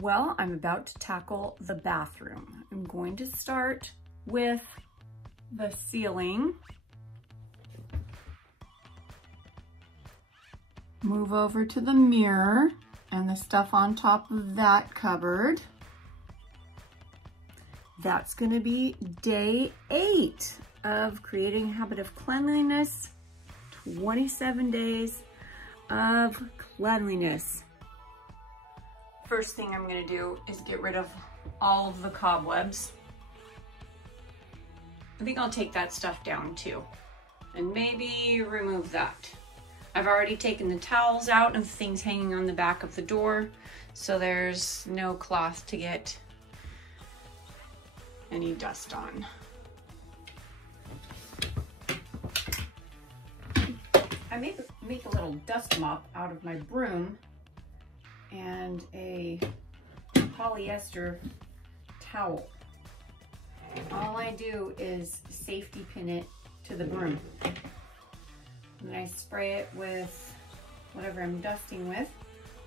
Well, I'm about to tackle the bathroom. I'm going to start with the ceiling. Move over to the mirror and the stuff on top of that cupboard. That's going to be day 8 of creating a habit of cleanliness, 27 days of cleanliness. First thing I'm going to do is get rid of all of the cobwebs. I think I'll take that stuff down too, and maybe remove that. I've already taken the towels out and things hanging on the back of the door, so there's no cloth to get any dust on. I make a little dust mop out of my broom and a polyester towel. All I do is safety pin it to the broom. And then I spray it with whatever I'm dusting with.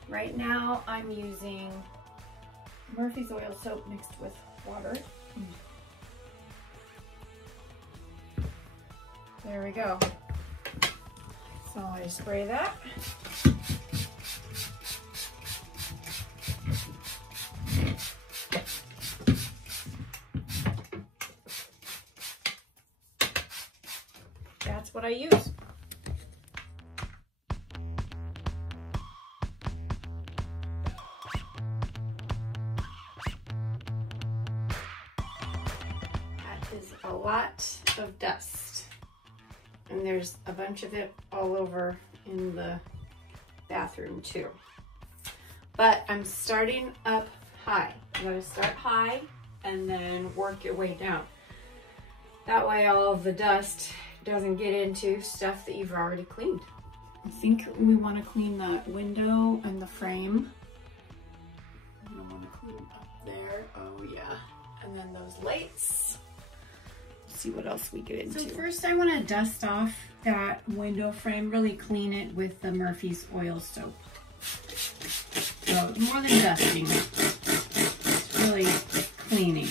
Right now I'm using Murphy's oil soap mixed with water. There we go. So I spray that. That's what I use. That is a lot of dust. And there's a bunch of it all over in the bathroom too. But I'm starting up high. I'm going to start high and then work your way down. That way all of the dust doesn't get into stuff that you've already cleaned. I think we want to clean that window and the frame. I want to clean up there. Oh yeah. And then those lights. See what else we get into. So first I want to dust off that window frame, really clean it with the Murphy's oil soap. So more than dusting, it's really cleaning.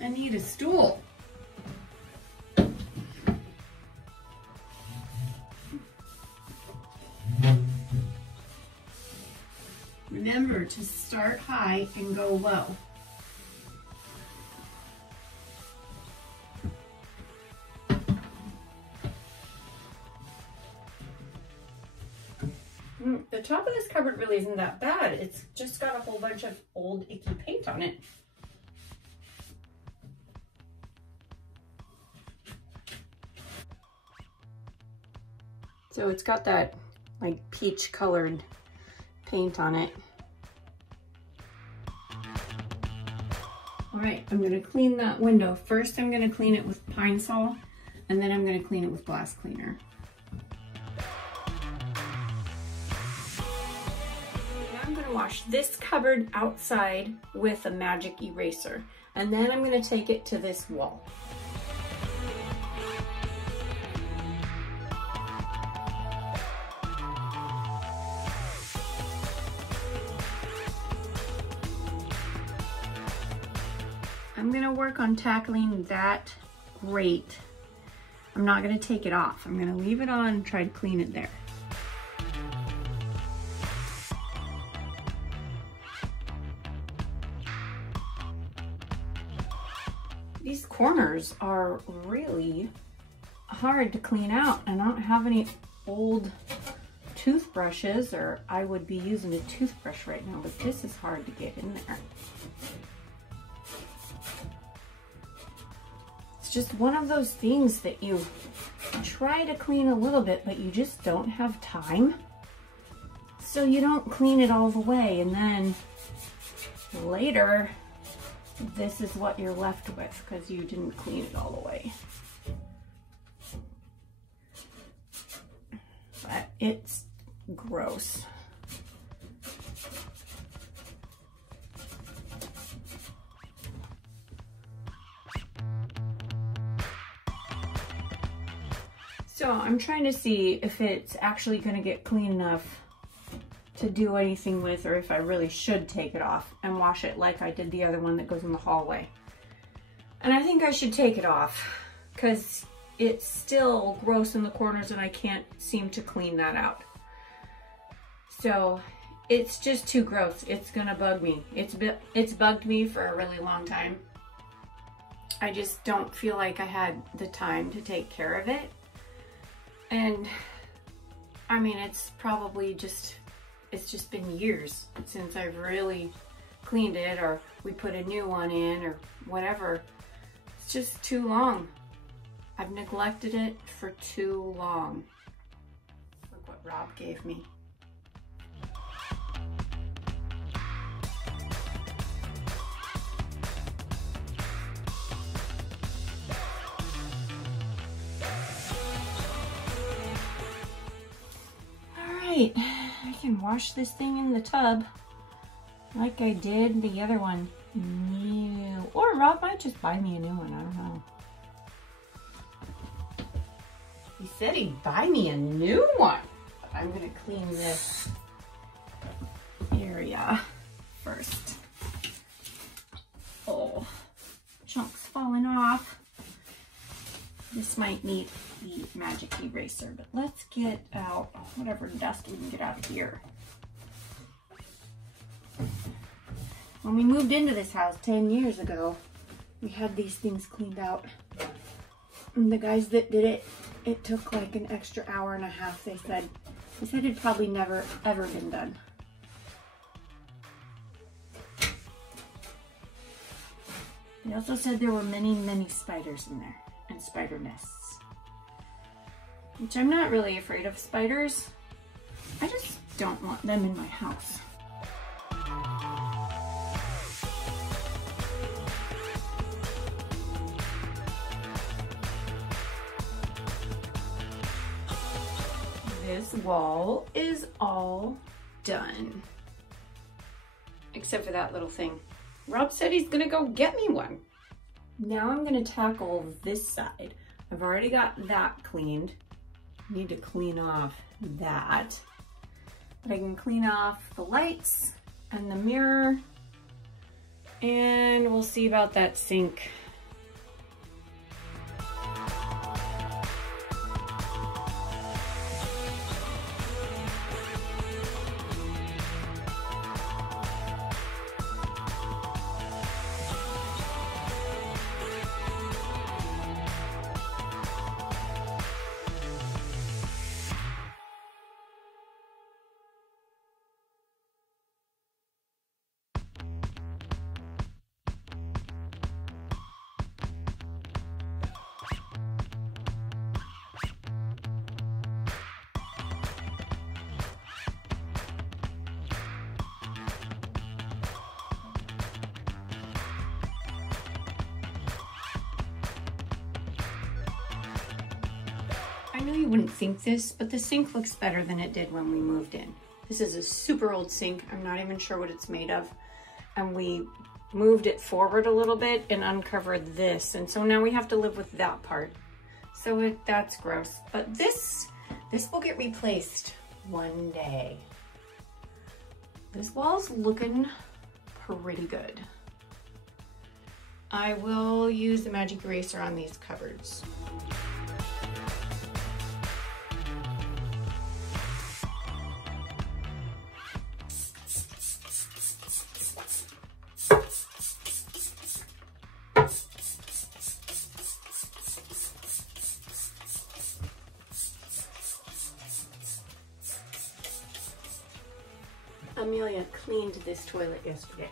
I need a stool. Remember to start high and go low. The top of this cupboard really isn't that bad. It's just got a whole bunch of old icky paint on it. So it's got that like peach colored paint on it. All right, I'm gonna clean that window. First, I'm gonna clean it with Pine Sol, and then I'm gonna clean it with glass cleaner. Now I'm gonna wash this cupboard outside with a magic eraser, and then I'm gonna take it to this wall. I'm gonna work on tackling that grate. I'm not gonna take it off. I'm gonna leave it on and try to clean it there. These corners are really hard to clean out, and I don't have any old toothbrushes, or I would be using a toothbrush right now, but this is hard to get in there. Just one of those things that you try to clean a little bit, but you just don't have time. So you don't clean it all the way, and then later, this is what you're left with because you didn't clean it all the way. But it's gross. So I'm trying to see if it's actually going to get clean enough to do anything with, or if I really should take it off and wash it like I did the other one that goes in the hallway. And I think I should take it off because it's still gross in the corners and I can't seem to clean that out. So it's just too gross. It's gonna bug me. It's bugged me for a really long time. I just don't feel like I had the time to take care of it. And I mean, it's just been years since I've really cleaned it, or we put a new one in, or whatever. It's just too long. I've neglected it for too long. Look what Rob gave me. Alright, I can wash this thing in the tub like I did the other one. New. Or Rob might just buy me a new one, I don't know. He said he'd buy me a new one. But I'm gonna clean this area first. Oh, chunks falling off. This might need the magic eraser, but let's get out whatever dust we can get out of here. When we moved into this house 10 years ago, we had these things cleaned out. And the guys that did it, it took like an extra hour and a half, they said. They said it'd probably never, ever been done. They also said there were many, many spiders in there, and spider nests. Which I'm not really afraid of spiders. I just don't want them in my house. This wall is all done. Except for that little thing. Rob said he's gonna go get me one. Now I'm gonna tackle this side. I've already got that cleaned. Need to clean off that. But I can clean off the lights and the mirror. And we'll see about that sink. I know you wouldn't think this, but the sink looks better than it did when we moved in. This is a super old sink. I'm not even sure what it's made of. And we moved it forward a little bit and uncovered this. And so now we have to live with that part. So that's gross. But this will get replaced one day. This wall's looking pretty good. I will use the magic eraser on these cupboards. Amelia cleaned this toilet yesterday.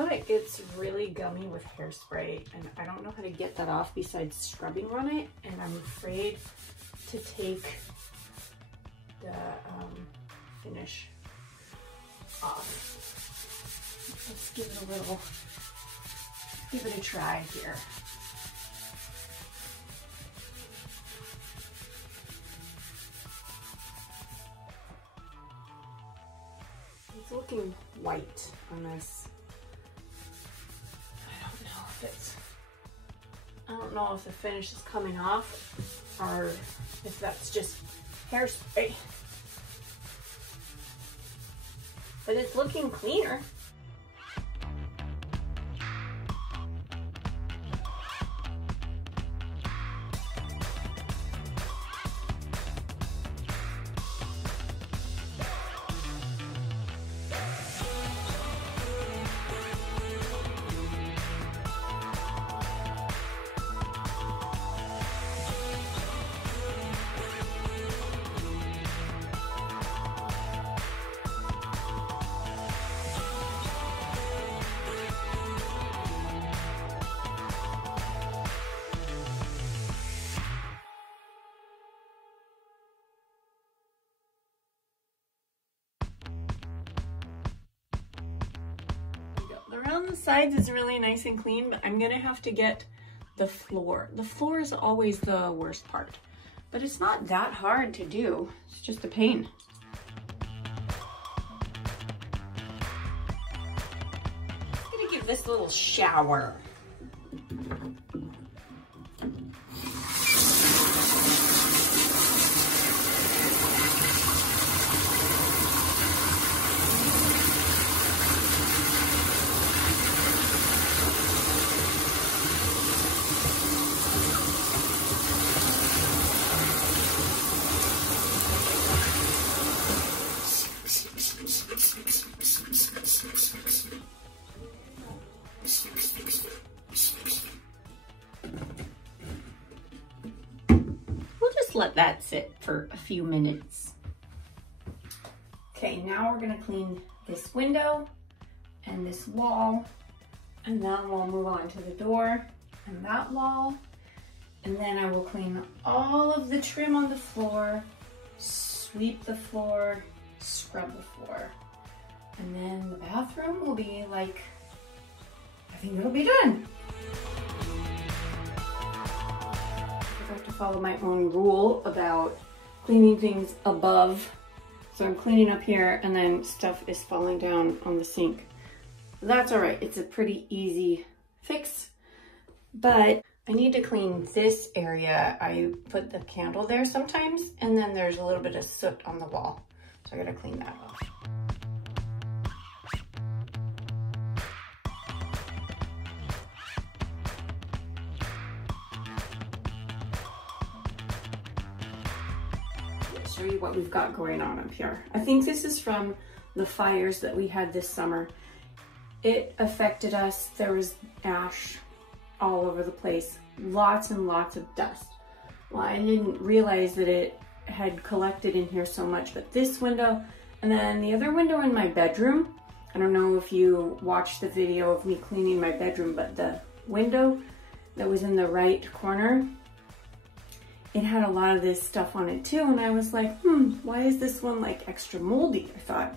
when it gets really gummy with hairspray, and I don't know how to get that off besides scrubbing on it, and I'm afraid to take the finish off. Let's give it a try here. It's looking white on this. I don't know if the finish is coming off or if that's just hairspray. But it's looking cleaner. Around the sides is really nice and clean, but I'm gonna have to get the floor. The floor is always the worst part, but it's not that hard to do. It's just a pain. I'm gonna give this a little shower. Let that sit for a few minutes. Okay, now we're gonna clean this window and this wall, and then we'll move on to the door and that wall, and then I will clean all of the trim on the floor, sweep the floor, scrub the floor, and then the bathroom will be like, I think it'll be done. To follow my own rule about cleaning things above. So I'm cleaning up here and then stuff is falling down on the sink. That's all right, it's a pretty easy fix, but I need to clean this area. I put the candle there sometimes, and then there's a little bit of soot on the wall. So I gotta clean that off. Show you what we've got going on up here. I think this is from the fires that we had this summer. It affected us. There was ash all over the place, lots and lots of dust. Well, I didn't realize that it had collected in here so much, but this window and then the other window in my bedroom, I don't know if you watched the video of me cleaning my bedroom, but the window that was in the right corner, it had a lot of this stuff on it too, and I was like, why is this one like extra moldy? I thought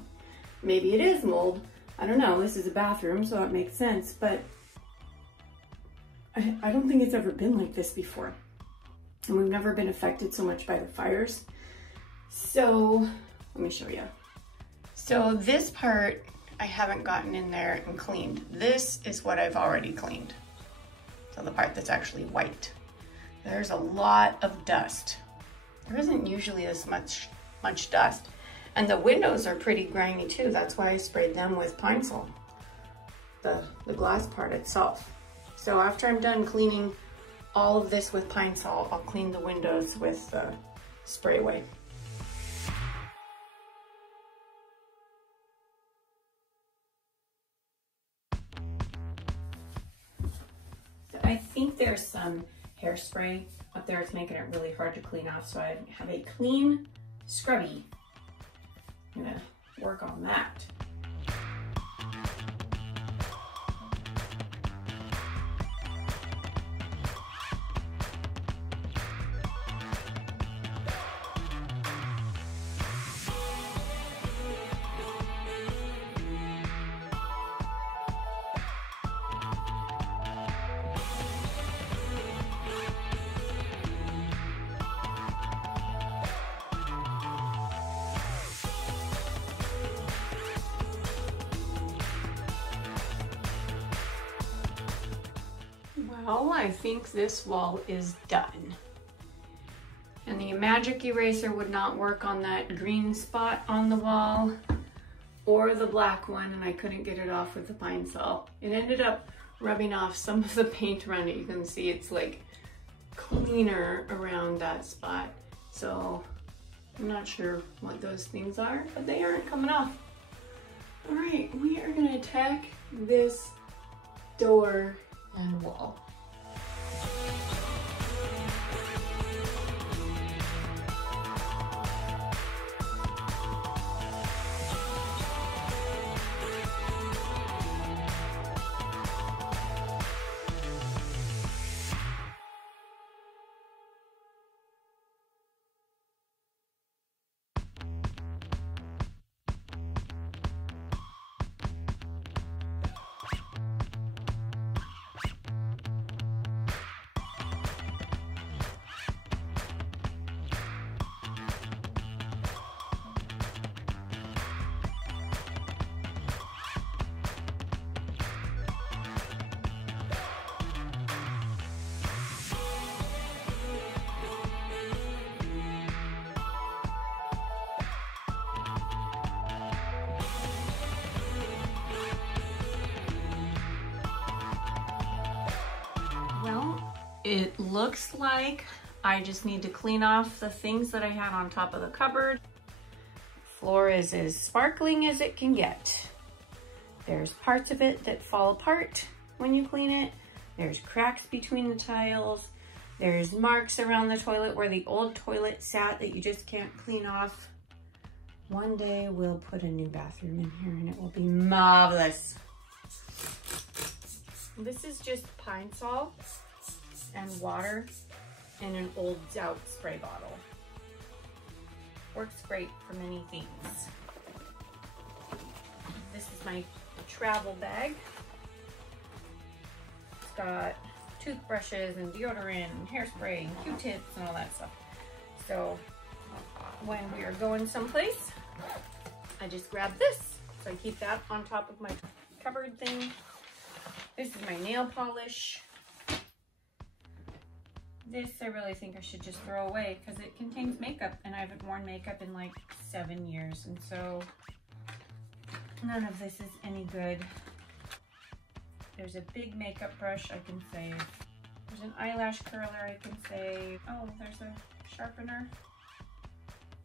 maybe it is mold. I don't know, this is a bathroom, so it makes sense, but I don't think it's ever been like this before. And we've never been affected so much by the fires. So let me show you. So this part I haven't gotten in there and cleaned. This is what I've already cleaned. So the part that's actually white. There's a lot of dust. There isn't usually this much dust. And the windows are pretty grimy too. That's why I sprayed them with Pine Sol, the glass part itself. So after I'm done cleaning all of this with Pine Sol, I'll clean the windows with the spray way. So I think there's some hairspray up there. It's making it really hard to clean off, so I have a clean scrubby. I'm gonna work on that. Well, I think this wall is done. And the magic eraser would not work on that green spot on the wall or the black one, and I couldn't get it off with the pine sol. It ended up rubbing off some of the paint around it. You can see it's like cleaner around that spot. So I'm not sure what those things are, but they aren't coming off. All right, we are gonna tack this door and wall. It looks like I just need to clean off the things that I had on top of the cupboard. Floor is as sparkling as it can get. There's parts of it that fall apart when you clean it. There's cracks between the tiles. There's marks around the toilet where the old toilet sat that you just can't clean off. One day we'll put a new bathroom in here and it will be marvelous. This is just pine sol and water in an old Zout spray bottle. Works great for many things. This is my travel bag. It's got toothbrushes and deodorant and hairspray and Q-tips and all that stuff. So when we are going someplace, I just grab this. So I keep that on top of my cupboard thing. This is my nail polish. This I really think I should just throw away because it contains makeup and I haven't worn makeup in like 7 years, and so none of this is any good. There's a big makeup brush I can save. There's an eyelash curler I can save. Oh, there's a sharpener.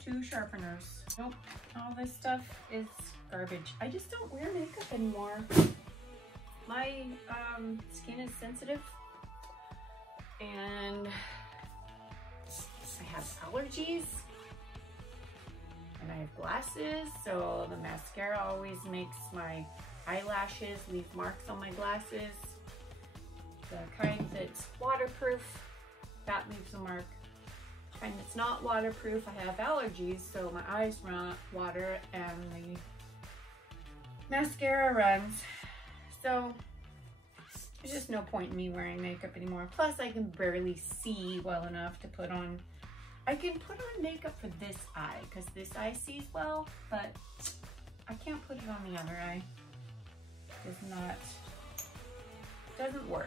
2 sharpeners. Nope, all this stuff is garbage. I just don't wear makeup anymore. My skin is sensitive and I have allergies and I have glasses, so the mascara always makes my eyelashes leave marks on my glasses. The kind that's waterproof, that leaves a mark. The kind that's not waterproof, I have allergies, so my eyes run water and the mascara runs. So there's just no point in me wearing makeup anymore. Plus I can barely see well enough to put on. I can put on makeup for this eye because this eye sees well, but I can't put it on the other eye. Doesn't work.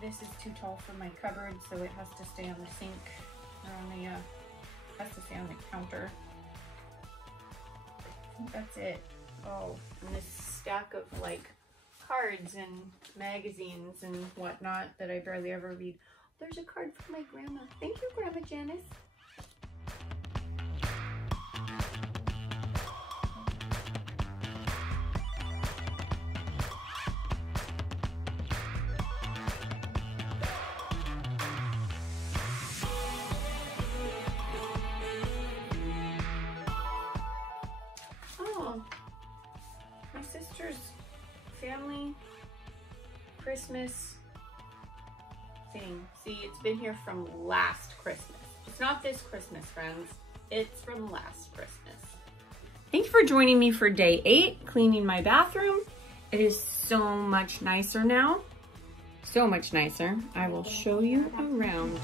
This is too tall for my cupboard, so it has to stay on the sink or on the has to stay on the counter. I think that's it. Oh, and this stack of like cards and magazines and whatnot that I barely ever read. There's a card from my grandma. Thank you, Grandma Janice. My sister's family Christmas thing. See, it's been here from last Christmas. It's not this Christmas, friends. It's from last Christmas. Thank you for joining me for day 8, cleaning my bathroom. It is so much nicer now. So much nicer. I will show you around.